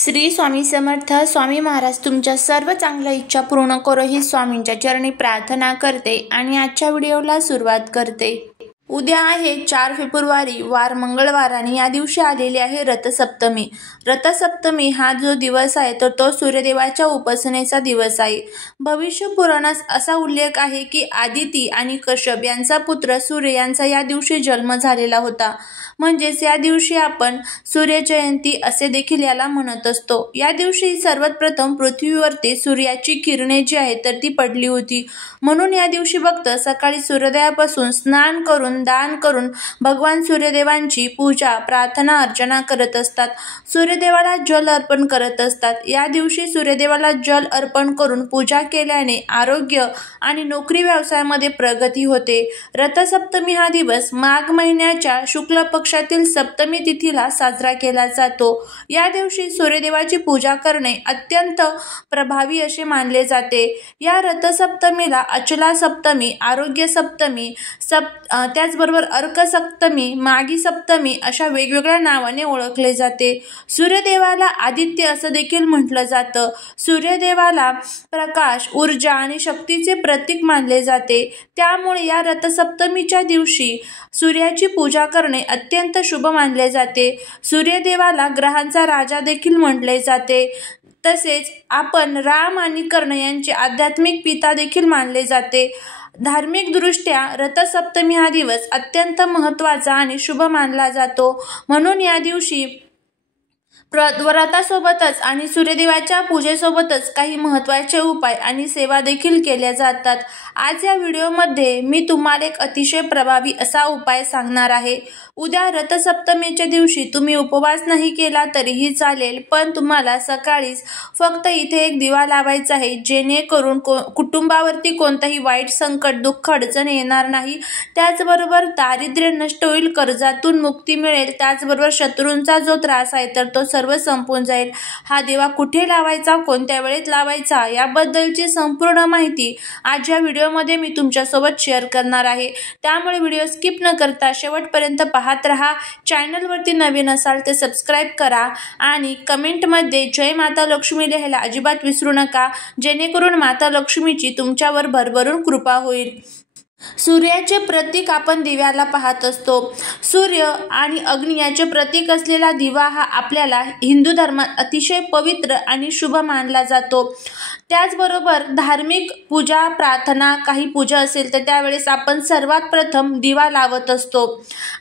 श्री स्वामी समर्थ. स्वामी महाराज तुमच्या सर्व चांगल्या इच्छा पूर्ण करो ही स्वामींच्या चरणी प्रार्थना करते आणि आजच्या व्हिडिओला सुरुवात करते. उद्या आहे 4 फेब्रुवारी, वार मंगळवार आणि या दिवशी आलेली आहे रथसप्तमी. रथसप्तमी हा जो दिवस आहे तर तो सूर्यदेवाच्या उपासनेचा दिवस आहे. भविष्य पुराणात असा उल्लेख आहे की आदिती आणि कश्यप यांचा पुत्र सूर्य यांचा या दिवशी जन्म झालेला होता. म्हणजेच या दिवशी आपण सूर्य जयंती असे देखील याला म्हणत असतो. या दिवशी सर्वात प्रथम पृथ्वीवरती सूर्याची किरणे जी आहेत तर ती पडली होती. म्हणून या दिवशी भक्त सकाळी सूर्योदयापासून स्नान करून दान करून भगवान सूर्यदेवांची पूजा प्रार्थना अर्चना करत असतात. सूर्यदेवाला जल अर्पण करत असतात. या दिवशी सूर्यदेवाला जल अर्पण करून पूजा केल्याने आरोग्य आणि नोकरी व्यवसायामध्ये प्रगती होते. रथसप्तमी हा दिवस माघ महिन्याच्या शुक्ल पक्षातील सप्तमी तिथीला साजरा केला जातो. या दिवशी सूर्यदेवाची पूजा करणे अत्यंत प्रभावी असे मानले जाते. या रथसप्तमीला अचला सप्तमी, आरोग्य सप्तमी, त्याचबरोबर अर्क सप्तमी, माघी सप्तमी अशा वेगवेगळ्या नावाने ओळखले जाते. सूर्यदेवाला आदित्य असं देखील म्हटलं जातं. सूर्यदेवाला प्रकाश, ऊर्जा आणि शक्तीचे प्रतीक मानले जाते. त्यामुळे या रथसप्तमीच्या दिवशी सूर्याची पूजा करणे अत्यंत शुभ मानले जाते. सूर्यदेवाला ग्रहांचा राजा देखील म्हटले जाते. तसेच आपण राम आणि कर्ण यांचे आध्यात्मिक पिता देखील मानले जाते. धार्मिक दृष्ट्या रथसप्तमी हा दिवस अत्यंत महत्त्वाचा आणि शुभ मानला जातो. म्हणून या दिवशी व्रतासोबतच आणि सूर्यदेवाच्या पूजेसोबतच काही महत्त्वाचे उपाय आणि सेवा देखील केल्या जातात. आज या व्हिडिओमध्ये मी तुम्हाला एक अतिशय प्रभावी असा उपाय सांगणार आहे. उद्या रथसप्तमीच्या दिवशी तुम्ही उपवास नाही केला तरीही चालेल, पण तुम्हाला सकाळीच फक्त इथे एक दिवा लावायचा आहे, जेणेकरून कुटुंबावरती कोणताही वाईट संकट, दुःख, अडचण येणार नाही. त्याचबरोबर दारिद्र्य नष्ट होईल, कर्जातून मुक्ती मिळेल. त्याचबरोबर शत्रूंचा जो त्रास आहे तर तो सर्व संपून जाईल. हा दिवा कुठे लावायचा, कोणत्या वेळेत लावायचा याबद्दलची संपूर्ण माहिती आज या व्हिडिओमध्ये मी तुमच्यासोबत शेअर करणार आहे. त्यामुळे व्हिडिओ स्किप न करता शेवटपर्यंत पाहत राहा. चॅनलवरती नवीन असाल तर सबस्क्राईब करा आणि कमेंटमध्ये जय माता लक्ष्मी लिहायला अजिबात विसरू नका, जेणेकरून माता लक्ष्मीची तुमच्यावर भरभरून कृपा होईल. सूर्याचे प्रतीक आपण दिव्याला पाहत असतो. सूर्य आणि अग्नी याचे प्रतीक असलेला दिवा हा आपल्याला हिंदू धर्मात अतिशय पवित्र आणि शुभ मानला जातो. त्याचबरोबर धार्मिक पूजा प्रार्थना काही पूजा असेल तर त्यावेळेस आपण सर्वात प्रथम दिवा लावत असतो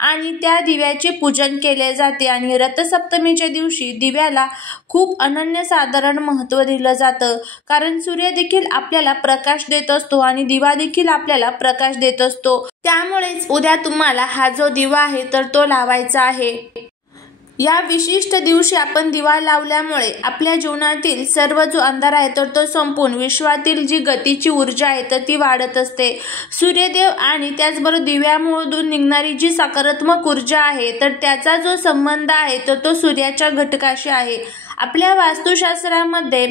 आणि त्या दिव्याचे पूजन केले जाते. आणि रथसप्तमीच्या दिवशी दिव्याला खूप अनन्यसाधारण महत्त्व दिलं जातं, कारण सूर्य देखील आपल्याला प्रकाश देत असतो आणि दिवा देखील आपल्याला प्रकाश देत असतो. त्यामुळेच उद्या तुम्हाला हा जो दिवा आहे तर तो लावायचा आहे. या विशिष्ट दिवशी आपण दिवा लावल्यामुळे आपल्या जीवनातील सर्व जो अंधार आहे तर तो संपून विश्वातील जी गतीची ऊर्जा आहे तर ती वाढत असते. सूर्यदेव आणि त्याचबरोबर दिव्यामधून निघणारी जी सकारात्मक ऊर्जा आहे तर त्याचा जो संबंध आहे तर तो सूर्याच्या घटकाशी आहे. आपल्या वास्तुशास्त्रामध्ये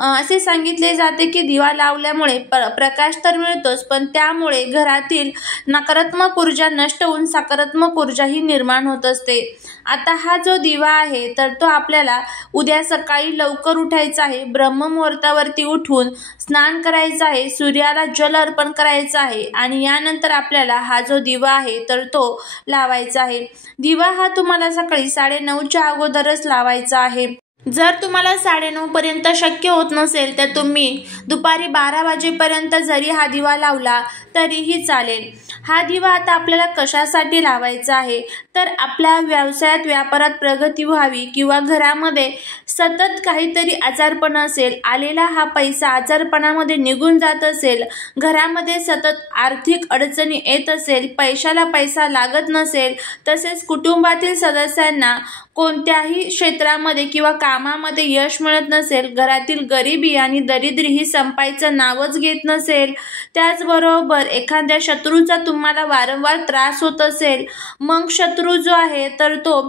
असे सांगितले जाते की दिवा लावल्यामुळे प्रकाश तर मिळतोच, पण त्यामुळे घरातील नकारात्मक ऊर्जा नष्ट होऊन सकारात्मक ऊर्जा ही निर्माण होत असते. आता हा जो दिवा आहे तर तो आपल्याला उद्या सकाळी लवकर उठायचा आहे. ब्रह्ममुहूर्तावरती उठून स्नान करायचं आहे, सूर्याला जल अर्पण करायचं आहे आणि यानंतर आपल्याला हा जो दिवा आहे तर तो लावायचा आहे. दिवा हा तुम्हाला सकाळी 9:30च्या अगोदरच लावायचा आहे. जर तुम्हाला 9:30 पर्यंत शक्य होत नसेल तर तुम्ही दुपारी 12 वाजेपर्यंत जरी हा दिवा लावला तरीही चालेल. हा दिवा आता आपल्याला कशासाठी लावायचा आहे तर आपल्या व्यवसायात व्यापारात प्रगती व्हावी किंवा घरामध्ये सतत काहीतरी आजारपण असेल, आलेला हा पैसा आजारपणामध्ये निघून जात असेल, घरामध्ये सतत आर्थिक अडचणी येत असेल, पैशाला पैसा लागत नसेल, तसेच कुटुंबातील सदस्यांना कोणत्याही क्षेत्रामध्ये किंवा कामामध्ये यश मिळत नसेल, घरातील गरिबी आणि दरिद्री ही संपायचं नावच घेत नसेल, त्याचबरोबर कुटुंबावर एखाद्या शत्रूचा तुम्हाला वारंवार त्रास होत असेल, मग शत्रू जो आहे तर तो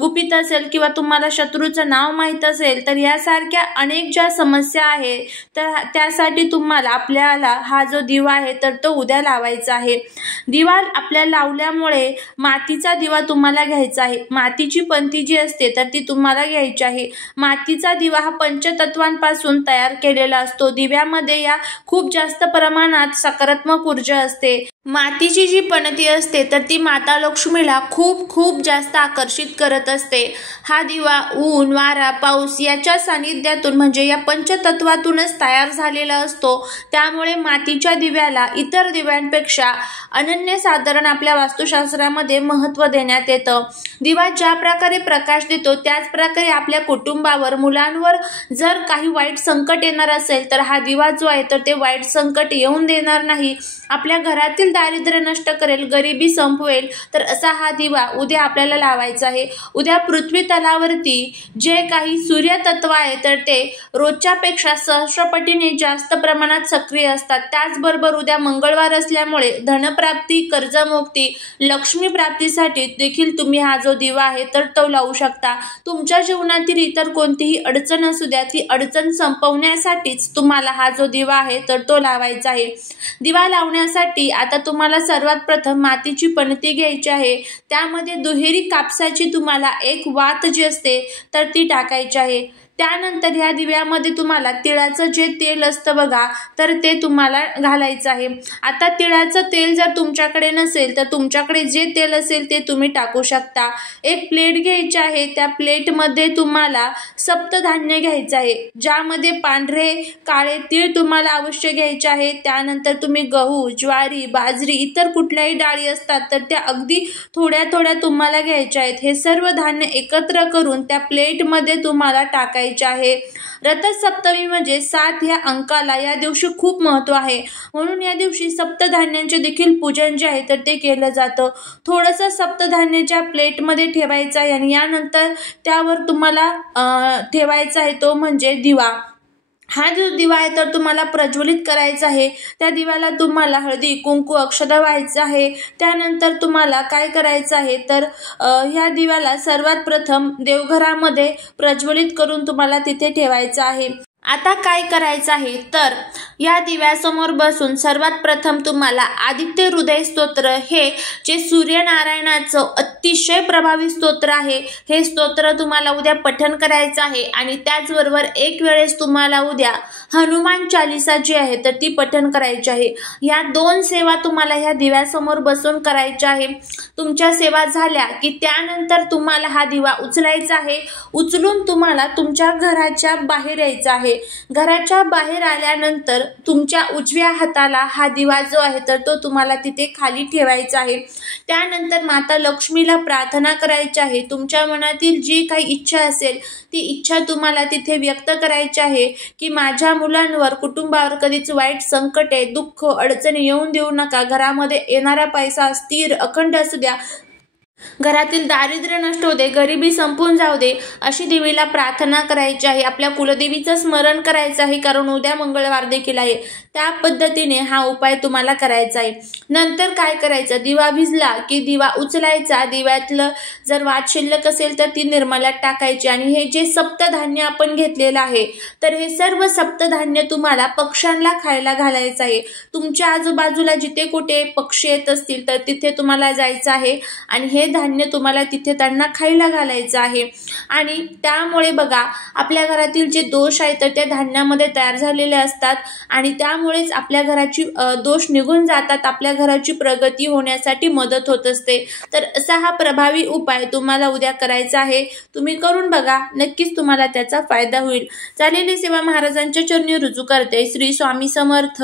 गुपित असेल किंवा तुम्हाला शत्रूचं नाव माहीत असेल, तर यासारख्या अनेक ज्या समस्या आहेत तर त्यासाठी तुम्हाला आपल्याला हा जो दिवा आहे तर तो उद्या लावायचा आहे. दिवा आपल्याला लावल्यामुळे मातीचा दिवा तुम्हाला घ्यायचा आहे. मातीची पंती जी असते तर ती तुम्हाला घ्यायची आहे. मातीचा दिवा हा पंचतत्वांपासून तयार केलेला असतो. दिव्यामध्ये या खूप जास्त प्रमाणात सकारात्मक ऊर्जा असते. मातीची जी पणती असते तर ती माता लक्ष्मीला खूप खूप जास्त आकर्षित करत असते. हा दिवा ऊन, वारा, पाऊस याच्या सानिध्यातून म्हणजे या पंचतत्वातूनच तयार झालेला असतो. त्यामुळे मातीच्या दिव्याला इतर दिव्यांपेक्षा अनन्यसाधारण आपल्या वास्तुशास्त्रामध्ये महत्त्व देण्यात येतं. दिवा ज्या प्रकारे प्रकाश देतो त्याच प्रकारे आपल्या कुटुंबावर, मुलांवर जर काही वाईट संकट येणार असेल तर हा दिवा जो आहे तर ते वाईट संकट येऊन देणार नाही. आपल्या घरातील दारिद्र्य नष्ट करेल, गरिबी संपवेल. तर असा हा दिवा उद्या आपल्याला लावायचा आहे. उद्या पृथ्वी तलावरती जे काही सूर्यतत्व आहे तर ते रोजच्यापेक्षा सहस्रपटीने जास्त प्रमाणात सक्रिय असतात. त्याचबरोबर उद्या मंगळवार असल्यामुळे धनप्राप्ती, कर्जमुक्ती, लक्ष्मी प्राप्तीसाठी देखील तुम्ही हा जो दिवा आहे तर तो लावू शकता. तुमच्या जीवनातील इतर कोणतीही अडचण असू द्या, ती अडचण संपवण्यासाठीच तुम्हाला हा जो दिवा आहे तर तो लावायचा आहे. दिवा लावण्यासाठी आता तुम्हाला सर्वात प्रथम मातीची पणती घ्यायची आहे. त्यामध्ये दुहेरी कापसाची तुम्हाला एक वात जी असते तर ती टाकायची आहे. त्यानंतर ह्या दिव्यामध्ये तुम्हाला तिळाचं जे तेल असतं बघा तर ते तुम्हाला घालायचं आहे. आता तिळाचं तेल जर तुमच्याकडे नसेल तर तुमच्याकडे जे तेल असेल ते तुम्ही टाकू शकता. एक प्लेट घ्यायची आहे. त्या प्लेटमध्ये तुम्हाला सप्तधान्य घ्यायचं आहे, ज्यामध्ये पांढरे, काळे तीळ तुम्हाला अवश्य घ्यायचे आहे. त्यानंतर तुम्ही गहू, ज्वारी, बाजरी, इतर कुठल्याही डाळी असतात तर त्या अगदी थोड्या थोड्या तुम्हाला घ्यायच्या आहेत. हे सर्व धान्य एकत्र करून त्या प्लेटमध्ये तुम्हाला टाकायचे आहे. रथसप्तमी म्हणजे 7 या अंकाला या दिवशी खूप महत्त्व आहे. म्हणून या दिवशी सप्तधान्यांचे देखील पूजन जे आहे तर ते केलं जातं. थोडंसं सप्तधान्याच्या प्लेटमध्ये ठेवायचं आहे आणि यानंतर त्यावर तुम्हाला ठेवायचा आहे तो म्हणजे दिवा. हा जो दिवा आहे तर तुम्हाला प्रज्वलित करायचा आहे. त्या दिव्याला तुम्हाला हळदी, कुंकू, अक्षता व्हायचं आहे. त्यानंतर तुम्हाला काय करायचं आहे तर ह्या दिव्याला सर्वात प्रथम देवघरामध्ये प्रज्वलित करून तुम्हाला तिथे ठेवायचं आहे. आता काय करायचं आहे तर या दिव्यासमोर बसून सर्वात प्रथम तुम्हाला आदित्य हृदय स्तोत्र, हे जे सूर्यनारायणाचं अतिशय प्रभावी स्तोत्र आहे, हे स्तोत्र तुम्हाला उद्या पठण करायचं आहे. आणि त्याचबरोबर एक वेळेस तुम्हाला उद्या हनुमान चालीसा जी आहे तर ती पठण करायची आहे. या 2 सेवा तुम्हाला ह्या दिव्यासमोर बसून करायच्या आहे. तुमच्या सेवा झाल्या की त्यानंतर तुम्हाला हा दिवा उचलायचा आहे. उचलून तुम्हाला तुमच्या घराच्या बाहेर यायचं आहे. घराच्या बाहेर आल्यानंतर तुमच्या उजव्या हाताला हा दिवा जो आहे तर तो तुम्हाला तिथे खाली ठेवायचा आहे. त्यानंतर माता लक्ष्मीला प्रार्थना करायची आहे. तुमच्या मनातील जी काही इच्छा असेल ती इच्छा तुम्हाला तिथे व्यक्त करायची आहे की माझ्या मुलांवर, कुटुंबावर कधीच वाईट संकट आहे, दुःख, अडचणी येऊन देऊ नका. घरामध्ये येणारा पैसा स्थिर, अखंड असू द्या. घरातील दारिद्र्य नष्ट होते, गरिबी संपून जाऊ दे, अशी देवीला प्रार्थना करायची आहे. आपल्या कुलदेवीचं स्मरण करायचं आहे, कारण उद्या मंगळवार देखील आहे. त्या पद्धतीने हा उपाय तुम्हाला करायचा आहे. नंतर काय करायचं, दिवा भिजला की दिवा उचलायचा. दिव्यातलं जर वात शिल्लक असेल तर ती निर्मल्यात टाकायची. आणि हे जे सप्तधान्य आपण घेतलेलं आहे तर हे सर्व सप्तधान्य तुम्हाला पक्ष्यांना खायला घालायचं आहे. तुमच्या आजूबाजूला जिथे कुठे पक्षी येत असतील तर तिथे तुम्हाला जायचं आहे आणि हे धान्य तुम्हाला तिथे त्यांना खायला घालायचं आहे. आणि त्यामुळे बघा आपल्या घरातील जे दोष आहेत तर त्या धान्यामध्ये तयार झालेले असतात आणि त्यामुळेच आपल्या घराची दोष निघून जातात. आपल्या घराची प्रगती होण्यासाठी मदत होत असते. तर असा हा प्रभावी उपाय तुम्हाला उद्या करायचा आहे. तुम्ही करून बघा, नक्कीच तुम्हाला त्याचा फायदा होईल. झालेली सेवा महाराजांच्या चरणी रुजू करते. श्री स्वामी समर्थ.